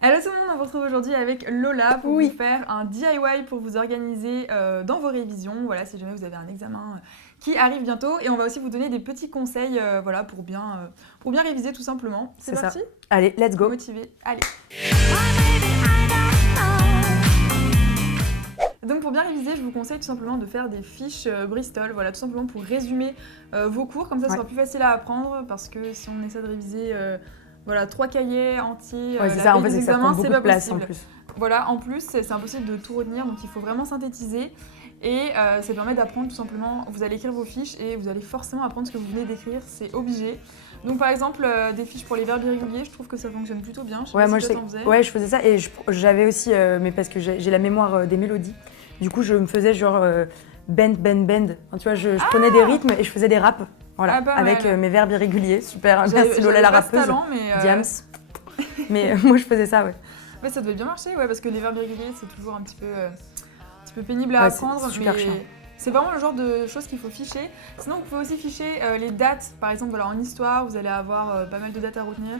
Hello tout le monde, on se retrouve aujourd'hui avec Lola pour vous faire un DIY pour vous organiser dans vos révisions. Voilà, si jamais vous avez un examen qui arrive bientôt. Et on va aussi vous donner des petits conseils voilà, pour bien réviser tout simplement. C'est parti ? Allez, let's go. Motivé, allez. Donc pour bien réviser, je vous conseille tout simplement de faire des fiches Bristol, voilà, tout simplement pour résumer vos cours, comme ça ce sera plus facile à apprendre, parce que si on essaie de réviser voilà, 3 cahiers entiers, c'est ça, en fait, c'est pas de place possible. en plus. Voilà, en plus, c'est impossible de tout retenir, donc il faut vraiment synthétiser, et ça permet d'apprendre tout simplement, vous allez écrire vos fiches, et vous allez forcément apprendre ce que vous venez d'écrire, c'est obligé. Donc par exemple, des fiches pour les verbes irréguliers, je trouve que ça fonctionne plutôt bien. Je faisais ça, et j'avais aussi, mais parce que j'ai la mémoire des mélodies, du coup je me faisais genre bend. Enfin, tu vois, je prenais des rythmes et je faisais des raps, voilà, avec mes verbes irréguliers. Super, merci Lola la rappeuse, talent, Diams. Mais moi je faisais ça, ouais. Ouais, ça devait bien marcher, ouais, parce que les verbes irréguliers c'est toujours un petit peu pénible à apprendre. C'est super chiant. C'est vraiment le genre de choses qu'il faut ficher. Sinon, vous pouvez aussi ficher les dates. Par exemple, voilà, en histoire, vous allez avoir pas mal de dates à retenir.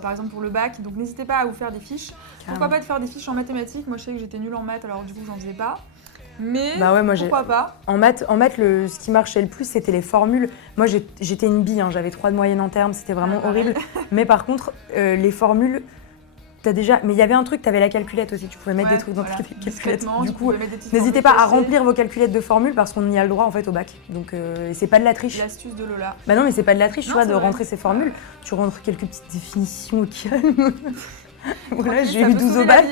Par exemple, pour le bac. Donc, n'hésitez pas à vous faire des fiches. Pourquoi pas de faire des fiches en mathématiques ? Moi, je sais que j'étais nulle en maths, alors du coup, j'en faisais pas. Mais pourquoi pas ? En maths, ce qui marchait le plus, c'était les formules. Moi, j'étais une bille, hein, j'avais 3 de moyenne en termes, c'était vraiment horrible. Mais par contre, les formules... Mais il y avait un truc, tu avais la calculette aussi, tu pouvais mettre des trucs dans ta calculette. Du coup, n'hésitez pas à remplir vos calculettes de formules parce qu'on y a le droit en fait au bac. Donc c'est pas de la triche. L'astuce de Lola. Bah non, mais c'est pas de la triche, tu vois, de rentrer ces formules. Tu rentres quelques petites définitions au calme. Voilà, j'ai eu 12 au bac.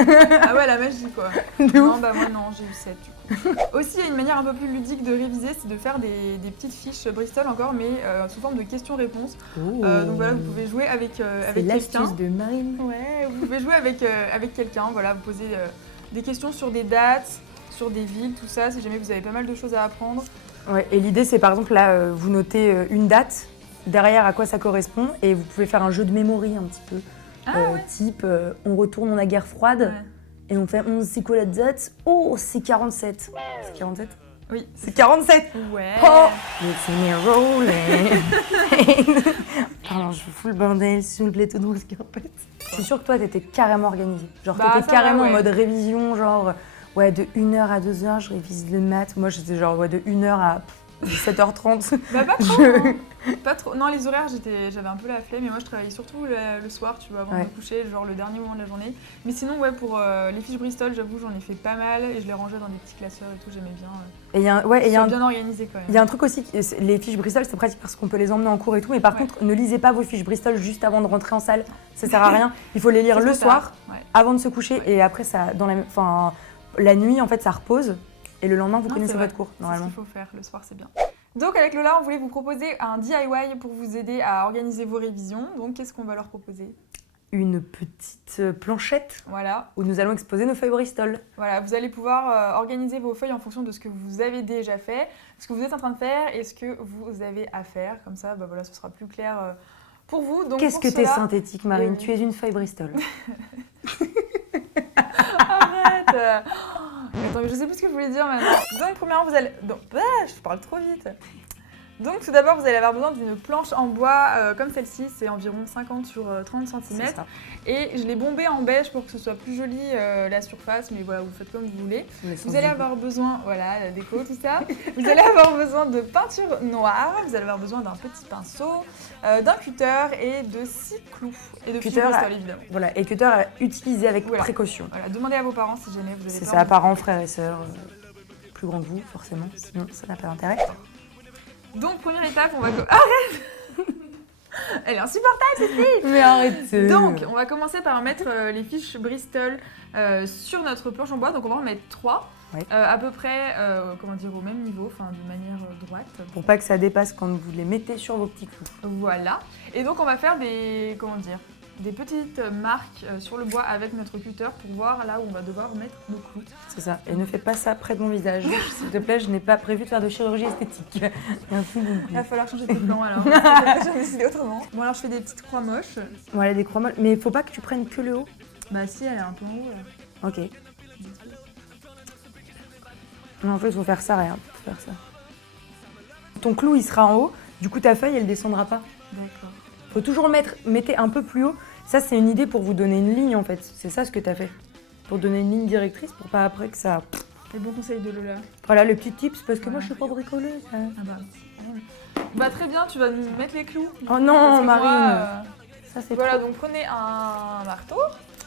Ah ouais, la magie quoi. Non, bah moi non, j'ai eu 7 du coup. Aussi, il y a une manière un peu plus ludique de réviser, c'est de faire des petites fiches Bristol encore, mais sous forme de questions-réponses. Donc voilà, vous pouvez jouer avec quelqu'un. L'astuce de Marine. Ouais, vous pouvez jouer avec quelqu'un, voilà, vous posez des questions sur des dates, sur des villes, tout ça, si jamais vous avez pas mal de choses à apprendre. Ouais, et l'idée c'est par exemple là, vous notez une date, derrière à quoi ça correspond, et vous pouvez faire un jeu de mémoire un petit peu. Type, on retourne en guerre froide et on fait c'est quoi la date ? Oh, c'est 47. C'est 47 ? Oui. C'est 47 ! Ouais. Oh, it's me rolling. Pardon, je fous le bordel sur le plateau de Rouscarpette. C'est sûr que toi, t'étais carrément organisée. Genre, t'étais carrément en mode révision, genre, de 1h à 2h, je révise le maths. Moi, j'étais genre, de 1h à 17h30. Bah pas trop, hein. Pas trop. Non, les horaires, j'avais un peu la flemme, mais moi je travaillais surtout le soir, tu vois, avant de me coucher, genre le dernier moment de la journée. Mais sinon, pour les fiches Bristol, j'avoue, j'en ai fait pas mal et je les rangeais dans des petits classeurs et tout, j'aimais bien. Et il y a bien organisé quand même. Il y a un truc aussi, les fiches Bristol, c'est pratique parce qu'on peut les emmener en cours et tout, mais par contre, ne lisez pas vos fiches Bristol juste avant de rentrer en salle, ça sert à rien. Il faut les lire le soir, avant de se coucher, et après, ça, la nuit, en fait, ça repose. Et le lendemain, vous connaissez votre cours, normalement. C'est ce qu'il faut faire, le soir, c'est bien. Donc avec Lola, on voulait vous proposer un DIY pour vous aider à organiser vos révisions. Donc qu'est-ce qu'on va leur proposer ? Une petite planchette où nous allons exposer nos feuilles Bristol. Voilà, vous allez pouvoir organiser vos feuilles en fonction de ce que vous avez déjà fait, ce que vous êtes en train de faire et ce que vous avez à faire. Comme ça, voilà, ce sera plus clair pour vous. Qu'est-ce que t'es synthétique, Marine ? Tu es une feuille Bristol. Arrête. Attends, mais je sais plus ce que je voulais dire maintenant. Donc, premièrement, je parle trop vite. Donc, tout d'abord, vous allez avoir besoin d'une planche en bois comme celle-ci. C'est environ 50 sur 30 cm. Et je l'ai bombée en beige pour que ce soit plus joli la surface. Mais voilà, vous faites comme vous voulez. Vous allez avoir besoin, voilà, la déco, tout ça. Vous allez avoir besoin de peinture noire. Vous allez avoir besoin d'un petit pinceau, d'un cutter et de 6 clous. Et de cutter Bristol, évidemment. Voilà, et cutter à utiliser avec précaution. Voilà, demandez à vos parents si jamais vous avez C'est ça, parents, frères et sœurs, plus grands que vous, forcément. Sinon, ça n'a pas d'intérêt. Donc, première étape, on va... Arrête. Elle est insupportable, cette fille. Mais arrêtez. Donc, on va commencer par mettre les fiches Bristol sur notre planche en bois. Donc, on va en mettre 3, à peu près, au même niveau, enfin, de manière droite. Pour pas que ça dépasse quand vous les mettez sur vos petits clous. Voilà. Et donc, on va faire des petites marques sur le bois avec notre cutter pour voir là où on va devoir mettre nos clous. C'est ça. Et ne fais pas ça près de mon visage. S'il te plaît, je n'ai pas prévu de faire de chirurgie esthétique. Il va falloir changer tes plans alors. J'ai décidé autrement. Bon alors je fais des petites croix moches. Voilà, des croix moches. Mais il faut pas que tu prennes que le haut. Bah si, elle est un peu en haut là. Ok. Non, en fait, il faut faire ça, rien. Faut faire ça. Ton clou, il sera en haut. Du coup, ta feuille, elle descendra pas. D'accord. Faut toujours mettez un peu plus haut. Ça, c'est une idée pour vous donner une ligne, en fait. C'est ça ce que tu as fait. Pour donner une ligne directrice, pour pas après que ça... Les bons conseils de Lola. Voilà, le petit tips, parce que Voilà. moi, je suis pas bricoleuse. Hein. Ah bah très bien, tu vas nous mettre les clous. Oh Parce non, que Marine. moi, Ça, c'est voilà, trop. donc prenez un marteau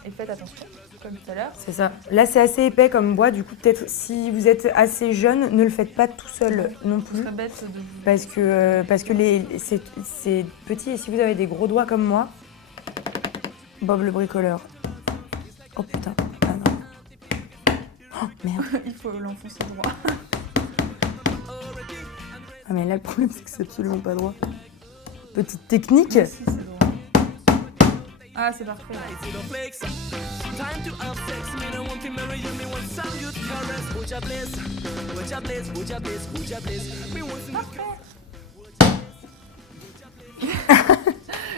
et faites attention, comme tout à l'heure. C'est ça. Là, c'est assez épais comme bois. Du coup, peut-être si vous êtes assez jeune, ne le faites pas tout seul non Ce plus. serait bête de vous... Parce que c'est petit et si vous avez des gros doigts comme moi, Bob le bricoleur. Oh putain. Ah non. Oh merde. Il faut l'enfoncer droit. Ah mais là, le problème, c'est que c'est absolument pas droit. Petite technique. Si, c'est droit. Ah, c'est parfait.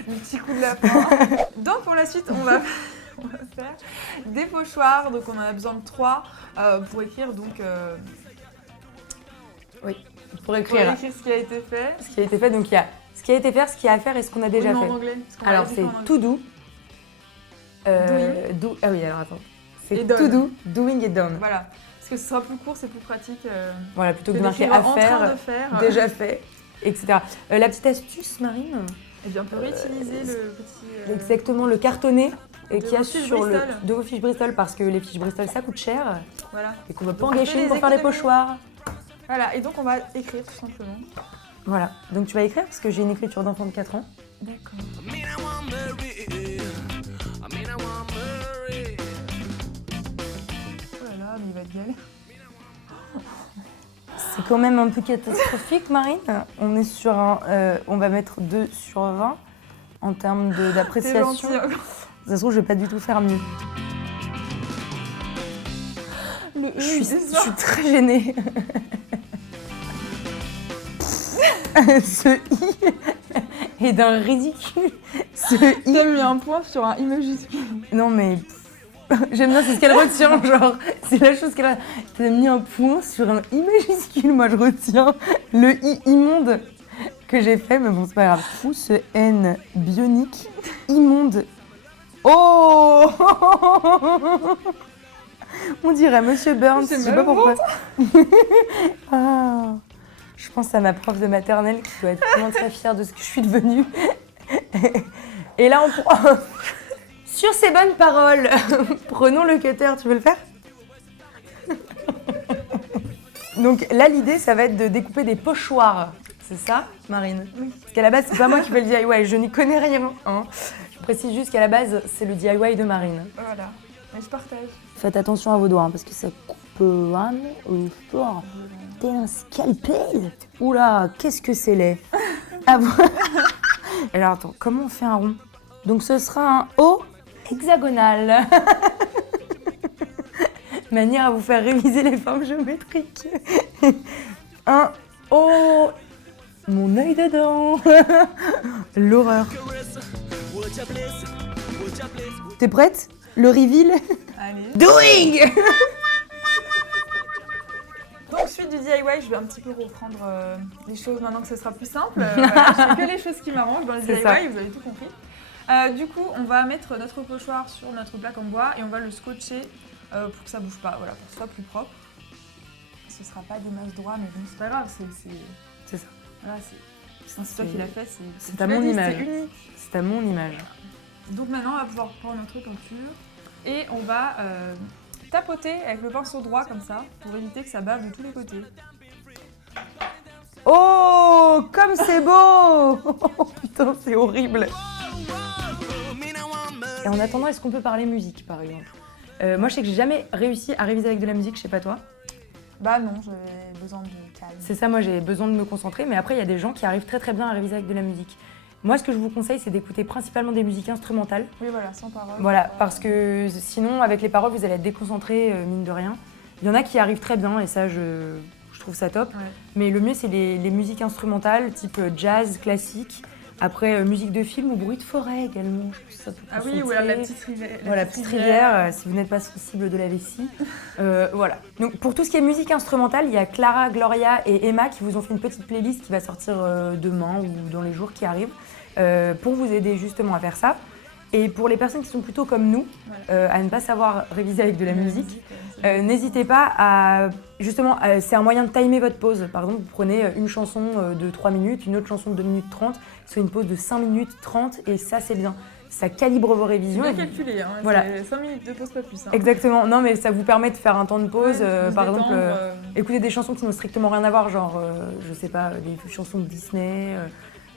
Le petit coup de la fin. Donc pour la suite, on va faire des pochoirs. Donc on en a besoin de 3 pour écrire donc Pour pour écrire écrire ce qui a été fait. ce qui a été fait. Donc il y a ce qui a été fait, ce qu'il y a à faire et ce qu'on a déjà Oui, mais fait. en anglais. Parce qu'on Alors l'a dit c'est en anglais. to do. Doing. Ah oui, alors attends. Et C'est done. to do, doing et done. Voilà. Parce que ce sera plus court, c'est plus pratique. Voilà, plutôt que Que de marquer d'écrire à en train faire, de faire. déjà fait, etc. La petite astuce, Marine, Et bien on peut réutiliser le petit. exactement le cartonné de qu'il y a vos fiches sur Bristol. de vos fiches Bristol parce que les fiches Bristol ça coûte cher Voilà. et qu'on ne veut pas Donc, on engager fait une pour des faire des économies. pochoirs. Voilà. Et donc on va écrire tout simplement. Voilà, donc tu vas écrire parce que j'ai une écriture d'enfant de 4 ans. D'accord. Oh là là, mais il va être galère. C'est quand même un peu catastrophique, Marine. On est sur un, on va mettre 2 sur 20 en termes C'est d'appréciation. gentil. De toute façon, je vais pas du tout faire mieux. Le Je suis c'est ça. très gênée. Ce i est d'un ridicule. Ce i. T'as mis un point sur un i majuscule. Non mais j'aime bien, c'est ce qu'elle retient, genre c'est la chose qu'elle a. T'as mis un point sur un i majuscule, moi je retiens le i immonde que j'ai fait, mais bon c'est pas grave. Fou ce N bionique immonde. Oh on dirait Monsieur Burns, je C'est sais pas mal au pourquoi. Ah, je pense à ma prof de maternelle qui doit être vraiment très fière de ce que je suis devenue. Et là, sur ces bonnes paroles, prenons le cutter, tu veux le faire? Donc là, l'idée, ça va être de découper des pochoirs. C'est ça, Marine? Oui. Parce qu'à la base, c'est pas moi qui fais le DIY, je n'y connais rien. Hein. Je précise juste qu'à la base, c'est le DIY de Marine. Voilà. Mais je partage. Faites attention à vos doigts, hein, parce que ça coupe vraiment fort. T'es un scalpel. Oula, qu'est-ce que c'est laid. Ah bon. Alors attends, comment on fait un rond? Donc ce sera un O hexagonal. Manière à vous faire réviser les formes géométriques. Un O. Mon œil dedans. L'horreur. T'es prête? Le reveal? Allez. Doing. Donc suite du DIY, je vais un petit peu reprendre les choses maintenant que ce sera plus simple. Voilà, je fais que les choses qui m'arrangent dans le C'est DIY, ça. vous avez tout compris. Du coup, on va mettre notre pochoir sur notre plaque en bois et on va le scotcher pour que ça bouge pas, voilà, pour que ce soit plus propre. Ce sera pas des masses droits, mais bon, c'est pas grave, C'est ça. voilà, c'est toi qui l'as fait, c'est tu à l'as mon dit, image. c'est unique. C'est à mon image. Donc maintenant, on va pouvoir prendre notre peinture et on va tapoter avec le pinceau droit comme ça pour éviter que ça bave de tous les côtés. Oh, comme c'est beau. Oh, putain, c'est horrible. Et en attendant, est-ce qu'on peut parler musique, par exemple? Moi, je sais que j'ai jamais réussi à réviser avec de la musique, je sais pas toi. Bah non, j'avais besoin de calme. C'est ça, moi j'ai besoin de me concentrer, mais après il y a des gens qui arrivent très très bien à réviser avec de la musique. Moi, ce que je vous conseille, c'est d'écouter principalement des musiques instrumentales. Oui, voilà, sans parole. Voilà, parce que sinon, avec les paroles, vous allez être déconcentré, mine de rien. Il y en a qui arrivent très bien, et ça, je trouve ça top. Ouais. Mais le mieux, c'est les musiques instrumentales, type jazz, classique. Après, musique de film ou bruit de forêt également. Je pense que ça peut Ah oui, ou concentrer. alors la petite rivière. Voilà, petite rivière, si vous n'êtes pas sensible de la vessie. Voilà. Donc, pour tout ce qui est musique instrumentale, il y a Clara, Gloria et Emma qui vous ont fait une petite playlist qui va sortir demain ou dans les jours qui arrivent pour vous aider justement à faire ça. Et pour les personnes qui sont plutôt comme nous, à ne pas savoir réviser avec de la musique, n'hésitez pas à... Justement, c'est un moyen de timer votre pause. Par exemple, vous prenez une chanson de 3 minutes, une autre chanson de 2 minutes 30, soit une pause de 5 minutes 30, et ça, c'est bien. Ça calibre vos révisions. C'est bien calculé, hein. Voilà. C'est 5 minutes de pause, pas plus. Hein. Exactement. Non, mais ça vous permet de faire un temps de pause. Par exemple, écouter des chansons qui n'ont strictement rien à voir, genre, je sais pas, des chansons de Disney,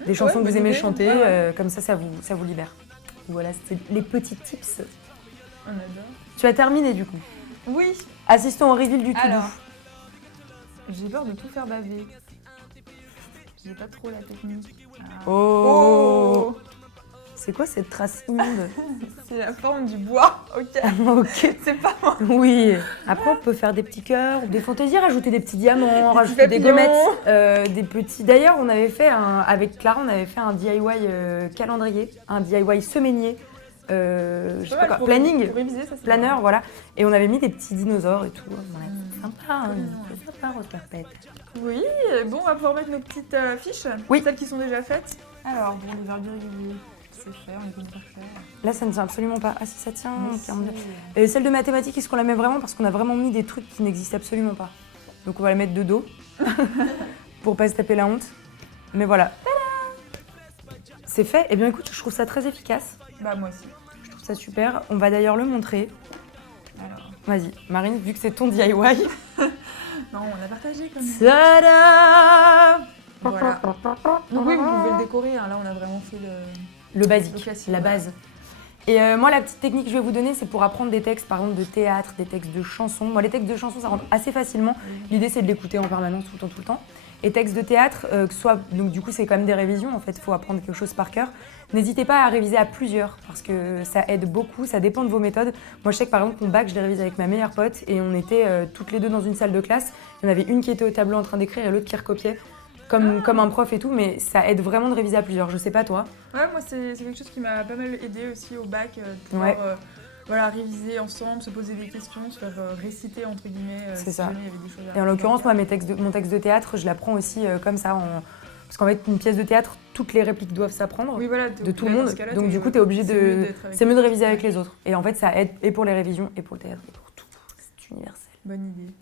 des chansons que vous aimez chanter, comme ça vous libère. Voilà, c'était les petits tips. On adore. Tu as terminé du coup. Oui. Assistons au reveal du tout Alors, doux. j'ai peur de tout faire baver. J'ai pas trop la technique. Ah. Oh, c'est quoi cette trace immonde? C'est la forme du bois, ok. Ok. C'est pas moi. Oui. Après, on peut faire des petits cœurs, des fantaisies, rajouter des petits diamants, Des rajouter des petits papillons. gommettes, des petits. D'ailleurs, on avait fait avec Clara, on avait fait un DIY calendrier, un DIY semainier, je sais pas quoi, planning, Pour réviser, ça c'est planner, bien. voilà. Et on avait mis des petits dinosaures et tout. Voilà. Sympa, hein, c'est sympa, Rose Carpette. Oui, bon, on va pouvoir mettre nos petites fiches. Oui. Celles qui sont déjà faites. Alors, bon, les verbes irréguliers, c'est fait, on les connaît par cœur. Là, ça ne tient absolument pas. Ah si, ça tient. Mais tiens, si. Et celle de mathématiques, est-ce qu'on la met vraiment? Parce qu'on a vraiment mis des trucs qui n'existent absolument pas. Donc on va la mettre de dos, pour pas se taper la honte. Mais voilà. C'est fait. Eh bien écoute, je trouve ça très efficace. Bah, moi aussi. Je trouve ça super. On va d'ailleurs le montrer. Alors. Vas-y, Marine, vu que c'est ton DIY. Non, on a partagé comme ça. Tada! Voilà. Donc, oui, vous pouvez le décorer. Hein. Là, on a vraiment fait Le le basique, classique, la voilà. base. Et moi, la petite technique que je vais vous donner, c'est pour apprendre des textes, par exemple de théâtre, des textes de chansons. Moi, les textes de chansons, ça rentre assez facilement. L'idée, c'est de l'écouter en permanence, tout le temps. Et textes de théâtre, que ce soit, donc du coup, c'est quand même des révisions. En fait, il faut apprendre quelque chose par cœur. N'hésitez pas à réviser à plusieurs, parce que ça aide beaucoup. Ça dépend de vos méthodes. Moi, je sais que par exemple, mon bac, je l'ai révisé avec ma meilleure pote, et on était toutes les deux dans une salle de classe. Il y en avait une qui était au tableau en train d'écrire et l'autre qui recopiait. Comme un prof et tout, mais ça aide vraiment de réviser à plusieurs. Je sais pas toi. Ouais, moi, c'est quelque chose qui m'a pas mal aidé aussi au bac, de pouvoir voilà, réviser ensemble, se poser des questions, se faire réciter, entre guillemets, C'est si ça. jamais il y avait des choses à Et en l'occurrence, moi, retenir. mon texte de théâtre, je l'apprends aussi comme ça. Parce qu'en fait, une pièce de théâtre, toutes les répliques doivent s'apprendre Oui, voilà, t'es de tout le obligé, monde. dans ce cas-là, Donc du coup, t'es obligé c'est mieux de... d'être avec C'est mieux de les réviser autres. avec les autres. Et en fait, ça aide et pour les révisions, et pour le théâtre, et pour tout. C'est universel. Bonne idée.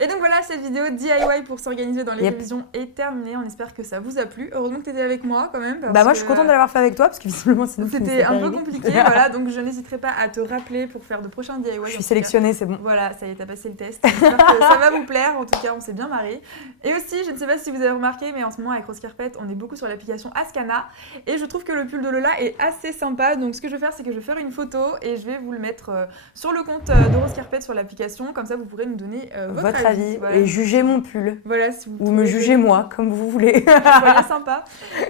Et donc voilà, cette vidéo DIY pour s'organiser dans les Yep. révisions est terminée. On espère que ça vous a plu. Heureusement que tu étais avec moi quand même. Bah moi, je suis contente de l'avoir fait avec toi, parce que visiblement, sinon... C'était un peu compliqué, voilà. Donc je n'hésiterai pas à te rappeler pour faire de prochains DIY. Je suis sélectionnée, c'est bon. Voilà, ça y est, t'as passé le test. J'espère que ça va vous plaire. En tout cas, on s'est bien marré. Et aussi, je ne sais pas si vous avez remarqué, mais en ce moment, avec Rose Carpette, on est beaucoup sur l'application Ascana. Et je trouve que le pull de Lola est assez sympa. Donc, ce que je vais faire, c'est que je vais faire une photo et je vais vous le mettre sur le compte de Rose Carpette sur l'application. Comme ça, vous pourrez nous donner Votre avis, Voilà. et jugez mon pull. Voilà, si vous Ou me jugez moi, comme vous voulez. Voilà, sympa.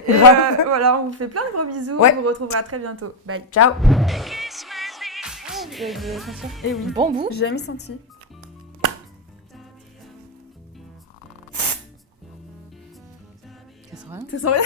Et Grave. voilà, on vous fait plein de gros bisous. Ouais. On vous retrouvera très bientôt. Bye. Ciao. Et oui, Bon bout. j'ai jamais senti. Ça sert à rien. Ça sent bien.